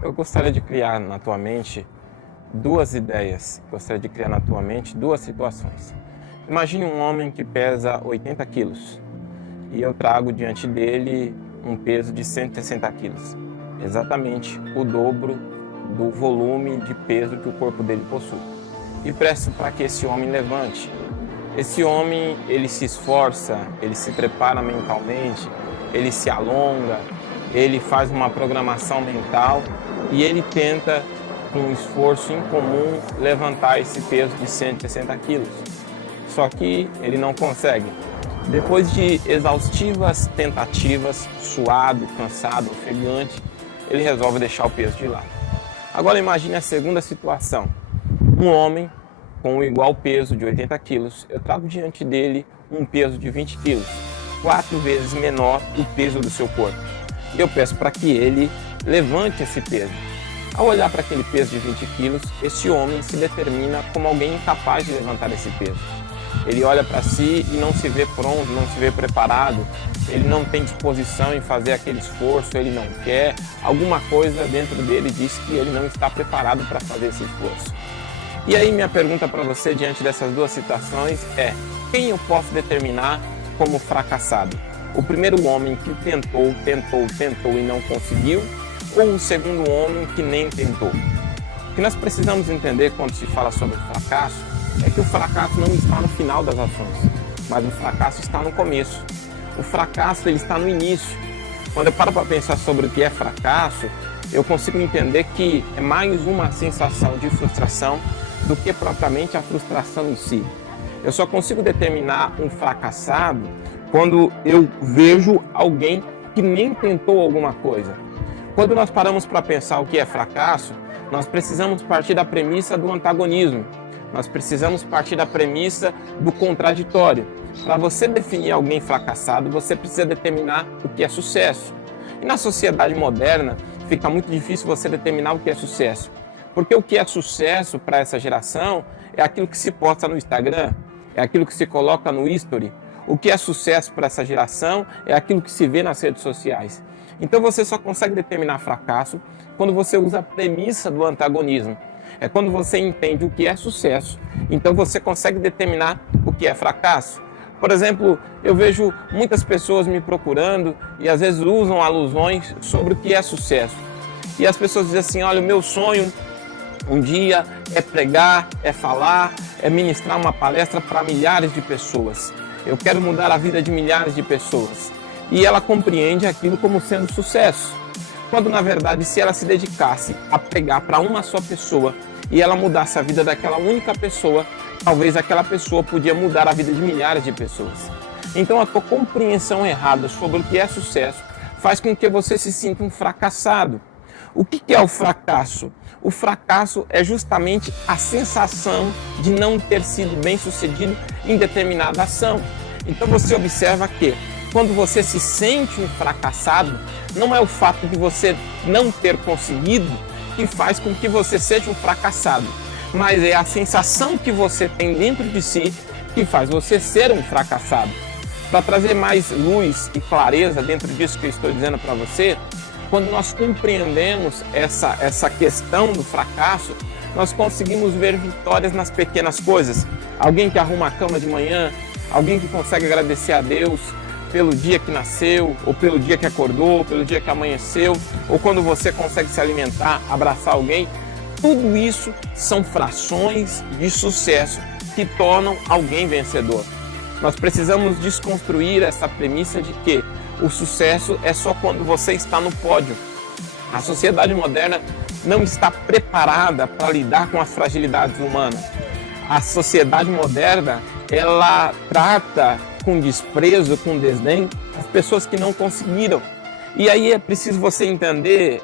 Eu gostaria de criar na tua mente duas ideias. Gostaria de criar na tua mente duas situações. Imagine um homem que pesa 80 quilos e eu trago diante dele um peso de 160 quilos. Exatamente o dobro do volume de peso que o corpo dele possui. E peço para que esse homem levante. Esse homem, ele se esforça, ele se prepara mentalmente, ele se alonga, ele faz uma programação mental e ele tenta, com um esforço incomum, levantar esse peso de 160 quilos. Só que ele não consegue. Depois de exaustivas tentativas, suado, cansado, ofegante, ele resolve deixar o peso de lado. Agora imagine a segunda situação. Um homem com o igual peso de 80 quilos, eu trago diante dele um peso de 20 quilos, 4 vezes menor do peso do seu corpo. E eu peço para que ele levante esse peso. Ao olhar para aquele peso de 20 quilos, esse homem se determina como alguém incapaz de levantar esse peso. Ele olha para si e não se vê pronto, não se vê preparado, ele não tem disposição em fazer aquele esforço, ele não quer. Alguma coisa dentro dele diz que ele não está preparado para fazer esse esforço. E aí minha pergunta para você diante dessas duas situações é: quem eu posso determinar como fracassado? O primeiro homem que tentou e não conseguiu, ou o segundo homem que nem tentou? O que nós precisamos entender quando se fala sobre fracasso é que o fracasso não está no final das ações, mas o fracasso está no começo. O fracasso ele está no início. Quando eu paro para pensar sobre o que é fracasso, eu consigo entender que é mais uma sensação de frustração do que propriamente a frustração em si. Eu só consigo determinar um fracassado quando eu vejo alguém que nem tentou alguma coisa. Quando nós paramos para pensar o que é fracasso, nós precisamos partir da premissa do antagonismo. Nós precisamos partir da premissa do contraditório. Para você definir alguém fracassado, você precisa determinar o que é sucesso. E na sociedade moderna, fica muito difícil você determinar o que é sucesso. Porque o que é sucesso para essa geração é aquilo que se posta no Instagram, é aquilo que se coloca no History. O que é sucesso para essa geração é aquilo que se vê nas redes sociais. Então você só consegue determinar fracasso quando você usa a premissa do antagonismo. É quando você entende o que é sucesso, então você consegue determinar o que é fracasso. Por exemplo, eu vejo muitas pessoas me procurando e às vezes usam alusões sobre o que é sucesso. E as pessoas dizem assim: olha, o meu sonho um dia é pregar, é falar, é ministrar uma palestra para milhares de pessoas. Eu quero mudar a vida de milhares de pessoas. E ela compreende aquilo como sendo sucesso. Quando na verdade, se ela se dedicasse a pregar para uma só pessoa e ela mudasse a vida daquela única pessoa, talvez aquela pessoa podia mudar a vida de milhares de pessoas. Então a tua compreensão errada sobre o que é sucesso faz com que você se sinta um fracassado. O que é o fracasso? O fracasso é justamente a sensação de não ter sido bem-sucedido em determinada ação. Então você observa que quando você se sente um fracassado, não é o fato de você não ter conseguido que faz com que você seja um fracassado, mas é a sensação que você tem dentro de si que faz você ser um fracassado. Para trazer mais luz e clareza dentro disso que eu estou dizendo para você, quando nós compreendemos essa questão do fracasso, nós conseguimos ver vitórias nas pequenas coisas. Alguém que arruma a cama de manhã, alguém que consegue agradecer a Deus pelo dia que nasceu, ou pelo dia que acordou, pelo dia que amanheceu, ou quando você consegue se alimentar, abraçar alguém. Tudo isso são frações de sucesso que tornam alguém vencedor. Nós precisamos desconstruir essa premissa de que o sucesso é só quando você está no pódio. A sociedade moderna não está preparada para lidar com as fragilidades humanas. A sociedade moderna, ela trata com desprezo, com desdém, as pessoas que não conseguiram. E aí é preciso você entender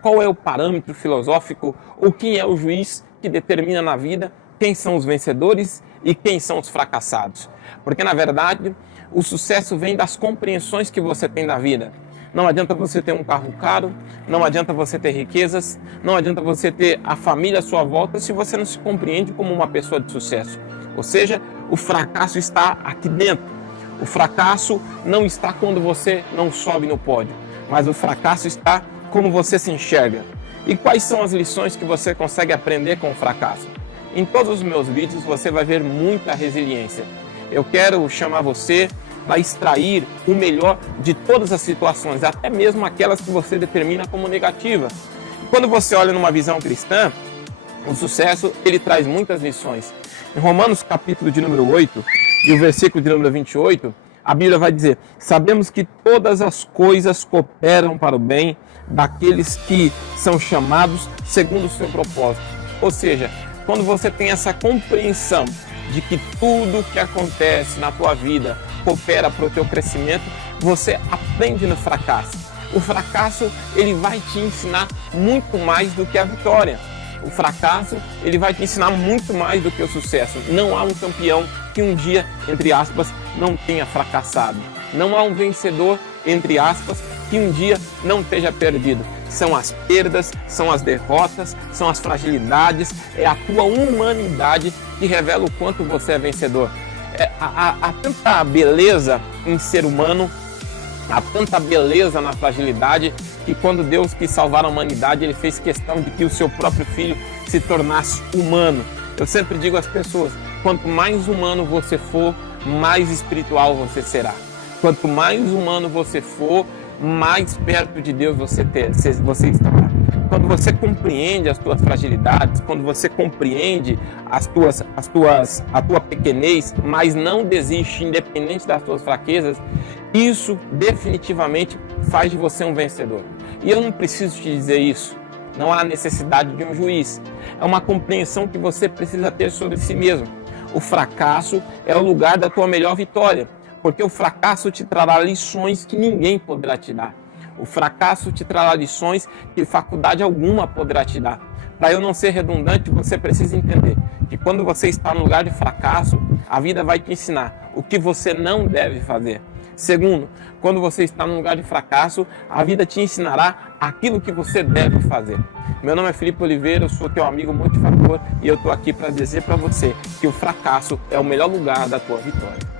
qual é o parâmetro filosófico, ou quem é o juiz que determina na vida quem são os vencedores e quem são os fracassados. Porque, na verdade, o sucesso vem das compreensões que você tem da vida. Não adianta você ter um carro caro, não adianta você ter riquezas, não adianta você ter a família à sua volta se você não se compreende como uma pessoa de sucesso. Ou seja, o fracasso está aqui dentro. O fracasso não está quando você não sobe no pódio, mas o fracasso está como você se enxerga. E quais são as lições que você consegue aprender com o fracasso? Em todos os meus vídeos você vai ver muita resiliência. Eu quero chamar você para extrair o melhor de todas as situações, até mesmo aquelas que você determina como negativas. Quando você olha numa visão cristã, o sucesso ele traz muitas lições. Em Romanos capítulo de número 8 e o versículo de número 28, a Bíblia vai dizer: sabemos que todas as coisas cooperam para o bem daqueles que são chamados segundo o seu propósito. Ou seja, quando você tem essa compreensão de que tudo que acontece na tua vida coopera para o teu crescimento, você aprende no fracasso. O fracasso ele vai te ensinar muito mais do que a vitória. O fracasso ele vai te ensinar muito mais do que o sucesso. Não há um campeão que um dia, entre aspas, não tenha fracassado. Não há um vencedor, entre aspas, que um dia não esteja perdido. São as perdas, são as derrotas, são as fragilidades, é a tua humanidade que revela o quanto você é vencedor. Há tanta beleza em ser humano, há tanta beleza na fragilidade, que quando Deus quis salvar a humanidade, Ele fez questão de que o seu próprio Filho se tornasse humano. Eu sempre digo às pessoas, quanto mais humano você for, mais espiritual você será. Quanto mais humano você for, mais perto de Deus você estará. Quando você compreende as tuas fragilidades, quando você compreende a tua pequenez, mas não desiste independente das tuas fraquezas, isso definitivamente faz de você um vencedor. E eu não preciso te dizer isso. Não há necessidade de um juiz. É uma compreensão que você precisa ter sobre si mesmo. O fracasso é o lugar da tua melhor vitória, porque o fracasso te trará lições que ninguém poderá te dar. O fracasso te trará lições que faculdade alguma poderá te dar. Para eu não ser redundante, você precisa entender que quando você está no lugar de fracasso, a vida vai te ensinar o que você não deve fazer. Segundo, quando você está no lugar de fracasso, a vida te ensinará aquilo que você deve fazer. Meu nome é Felipe Oliveira, eu sou teu amigo motivador e eu estou aqui para dizer para você que o fracasso é o melhor lugar da tua vitória.